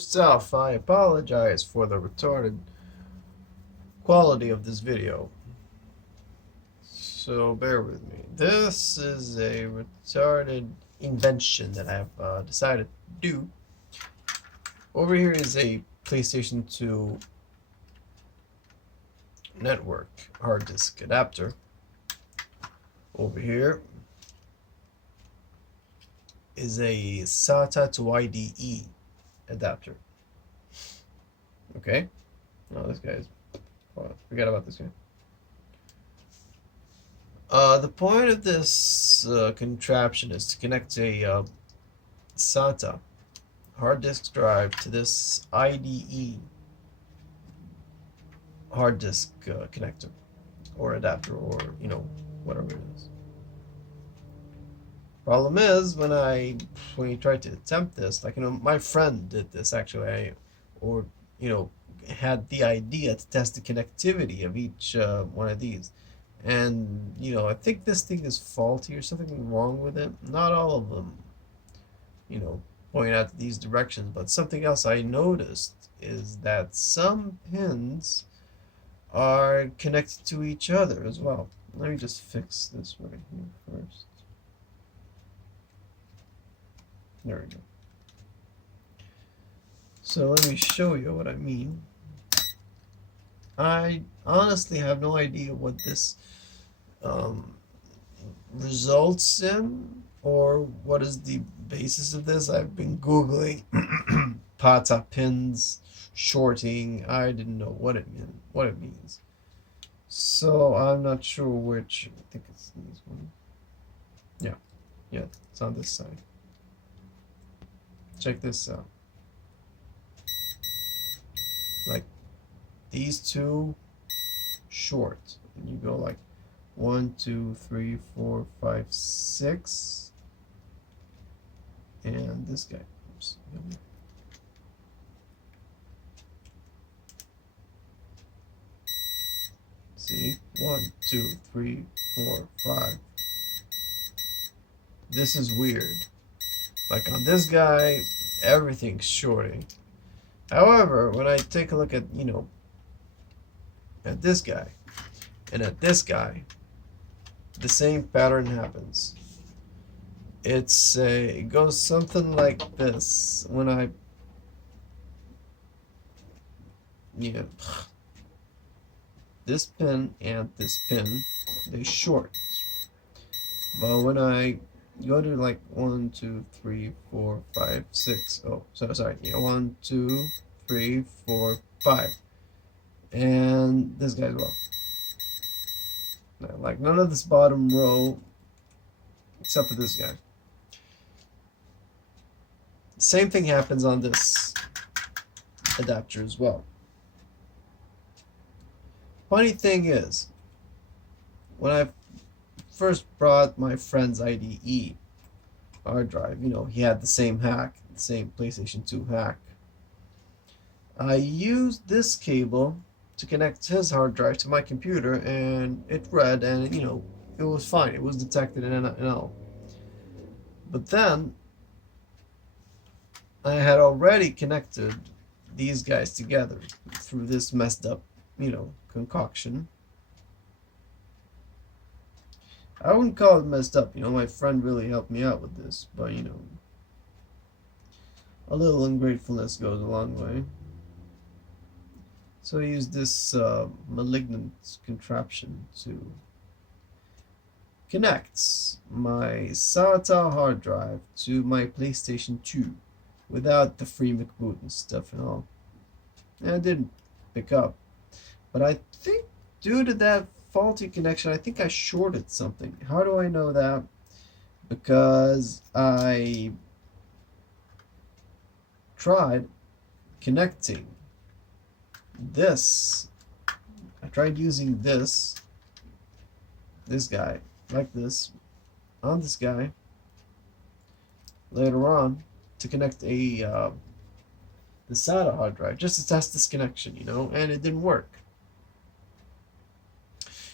First off, I apologize for the retarded quality of this video. So bear with me. This is a retarded invention that I've decided to do. Over here is a PlayStation 2 network hard disk adapter. Over here is a SATA to IDE adapter. Okay? No, this guy's... forget about this guy. The point of this contraption is to connect a SATA hard disk drive to this IDE hard disk connector or adapter, or whatever it is. Problem is, when you try to attempt this, like my friend did this actually, or had the idea to test the connectivity of each one of these. And I think this thing is faulty or something wrong with it. Not all of them point out these directions, but something else I noticed is that some pins are connected to each other as well. Let me just fix this right here first. There we go. So let me show you what I mean. I honestly have no idea what this results in, or what is the basis of this. I've been Googling PATA pins, shorting. I didn't know what it means. So I'm not sure which. I think it's this one. Yeah, it's on this side. Check this out. Like these two short, and you go like 1, 2, 3, 4, 5, 6, and this guy. Oops. See, 1, 2, 3, 4, 5. This is weird. Like on this guy, everything's shorting. However, when I take a look at at this guy and at this guy, the same pattern happens. It goes something like this. When I this pin and this pin, they short. But when I go to like 1, 2, 3, 4, 5, 6. Oh, so sorry. Yeah, 1, 2, 3, 4, 5, and this guy as well. Now, like none of this bottom row, except for this guy. Same thing happens on this adapter as well. Funny thing is, when I first brought my friend's IDE hard drive, he had the same hack, the same PlayStation 2 hack. I used this cable to connect his hard drive to my computer, and it read, and it was fine. It was detected and all. But then I had already connected these guys together through this messed up, concoction. I wouldn't call it messed up. My friend really helped me out with this, but a little ungratefulness goes a long way. So I used this malignant contraption to connect my SATA hard drive to my PlayStation 2 without the free McBoot and stuff and all. And it didn't pick up. But I think due to that faulty connection, I think I shorted something. How do I know that? Because I tried connecting this. I tried using this guy, like this, on this guy later on to connect the SATA hard drive just to test this connection, and it didn't work.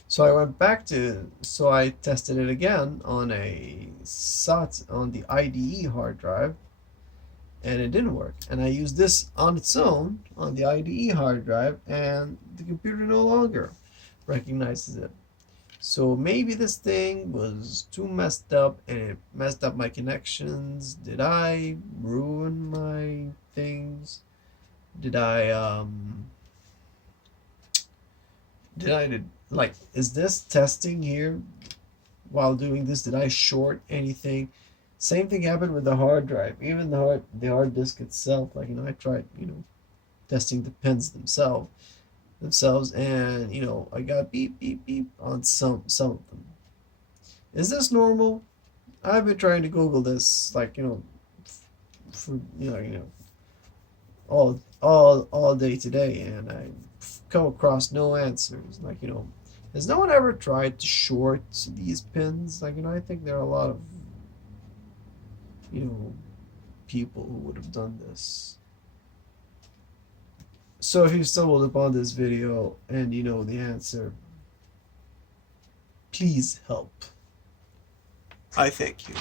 So I went back so I tested it again on a SATA, on the IDE hard drive, and it didn't work. And I used this on its own on the IDE hard drive, and the computer no longer recognizes it. So maybe this thing was too messed up and it messed up my connections. Did I ruin my things? Did I like, is this testing here while doing this? Did I short anything? Same thing happened with the hard drive. Even the hard disk itself, like, I tried, testing the pins themselves, and I got beep beep beep on some of them. Is this normal? I've been trying to Google this, like, for all day today, and I come across no answers. Like, has no one ever tried to short these pins? Like, I think there are a lot of people who would have done this. So if you stumbled upon this video and you know the answer, please help. I thank you.